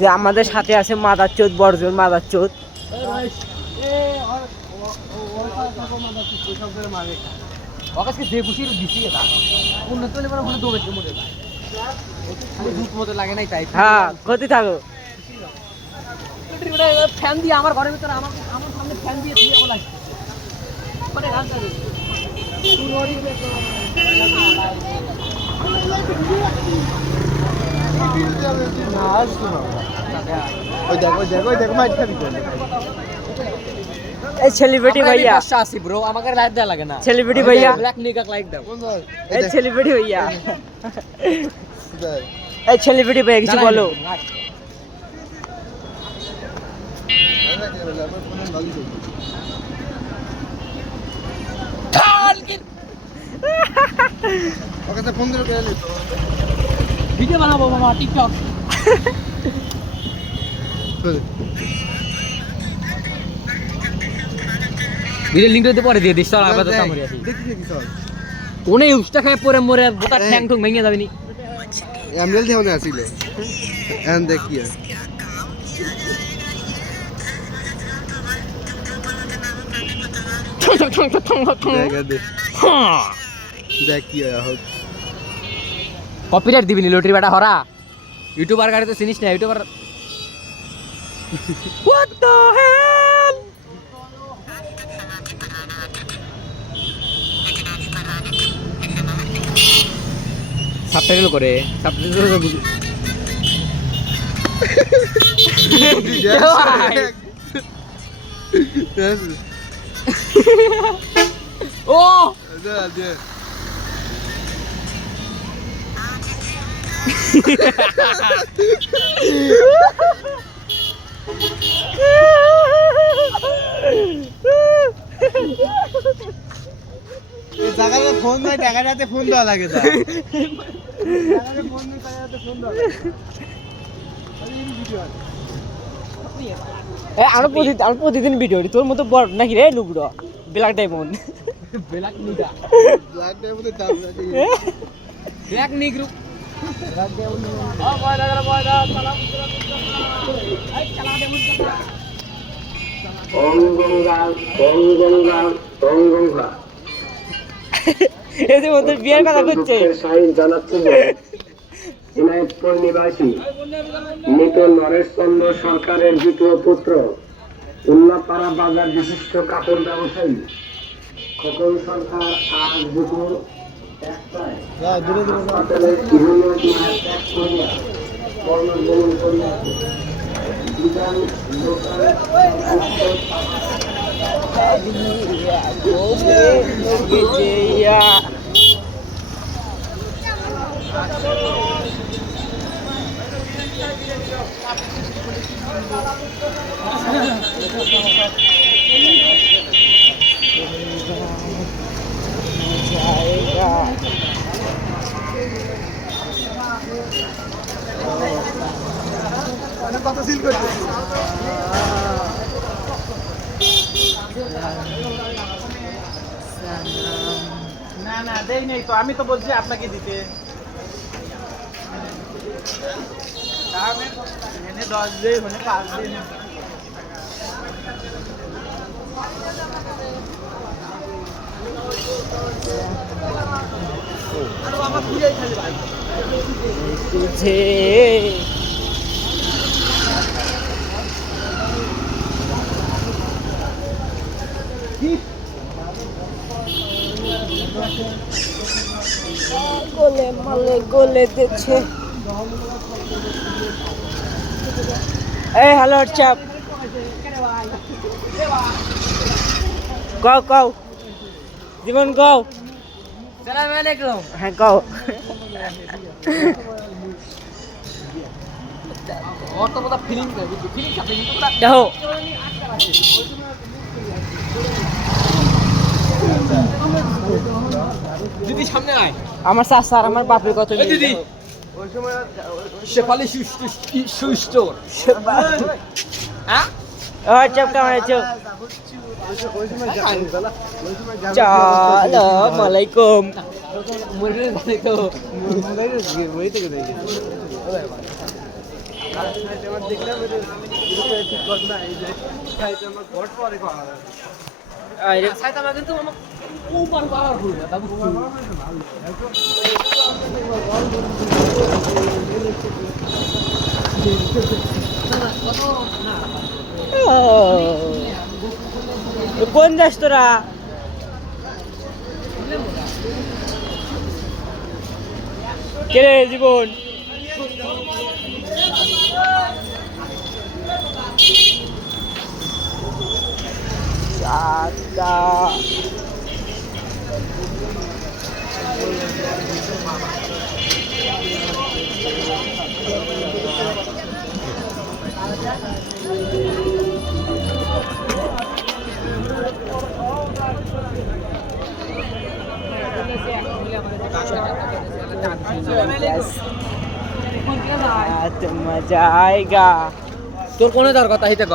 যে আমাদের সাথে আছে মাদারচোদ বর্জন মাদারচোদ। হ্যাঁ ক্ষতি থাকো ফ্যান দিয়ে আমার ঘরের ভিতরে আমার সামনে ফ্যান দিয়ে सेलिब्रिटी भैया ब्रो আমাকে লাইক দেয়া লাগে না सेलिब्रिटी भैया ব্ল্যাক নিকা লাইক দাও এই सेलिब्रिटी भैया এই सेलिब्रिटी भैया কিছু বলো ওকে তো ফোন করে গেলি তো ভিডিও বানাবো মামা টিকটক ভিডিও লিংক দিতে পরে দিয়ে দিস চল আপাতত কামড়ি আসি দেখি দেখি চল কোনে উস্তা খায় পরে মরে গোটা ঠ্যাং ঠং ভেঙে যাবে নি এমএল দেওনে আসিলে এন্ড দেখি কপিরাইট দিবি নি লটারি বেটা হরা ইউটিউবার গাড়ি তো চিনিস না YouTuber What the hell subtitle করে সাবটাইটেল করে বুঝি ও দে জায়গাতে ফোন নাই টাকাটাতে ফোন দেওয়া লাগে তো জায়গাতে ফোন নাই টাকাটাতে ফোন দেওয়া লাগে এ আর প্রতিদিন ভিডিও তোর মতো বড় নাকি রে নুবড়ো ব্ল্যাক ডায়মন্ড ব্ল্যাক নিগা ব্ল্যাক ডায়মন্ডের দাম নাকি ব্ল্যাক নিগ্রু ব্ল্যাক ডায়মন্ড ও ময়দা সালাম এই চালা দে মুজা অঙ্গঙ্গা এদের মধ্যে বিয়ের কথা করছে সাইন জানাচ্ছে যে ইনায়তপুর নিবাসী মৃত নরেশচন্দ্র সরকারের দ্বিতীয় পুত্র উল্লাপাড়া বাজার বিশিষ্ট কাপড় ব্যবসায়ী খোকন সরকার আজ দুপুর 1টায় হাসপাতালের ইউনিয়ন ত্যাগ করিয়া কর্মজীবন করিয়াছে বিধান লোকাল কথা সিল করতে না না দেই নাই তো আমি তো বলছি আপনাকে দিতে দামে এনে 10 দিন মানে 5 দিন আরে বাবা ঘুরে খালি ভাই তুঝে গোলে মালে গোলে দিচ্ছে এই হ্যালো হোয়াটসঅ্যাপ কও জীবন কও আসসালামু আলাইকুম হ্যাঁ কও অত বড় ফিলিং দেখো দিদি সামনে আয় আমার চাচা আর আমার বাপের কত দিদি ওই সময় শেফালি সুস্টো হ্যাঁ হোয়াটসঅ্যাপ কেমন আছো আসসালামু আলাইকুম মুরগি তো কোন যাস তোরা? কে রে জীবন? সাদা मजा आएगा। তোর কোনে যাওয়ার কথা হিতে ক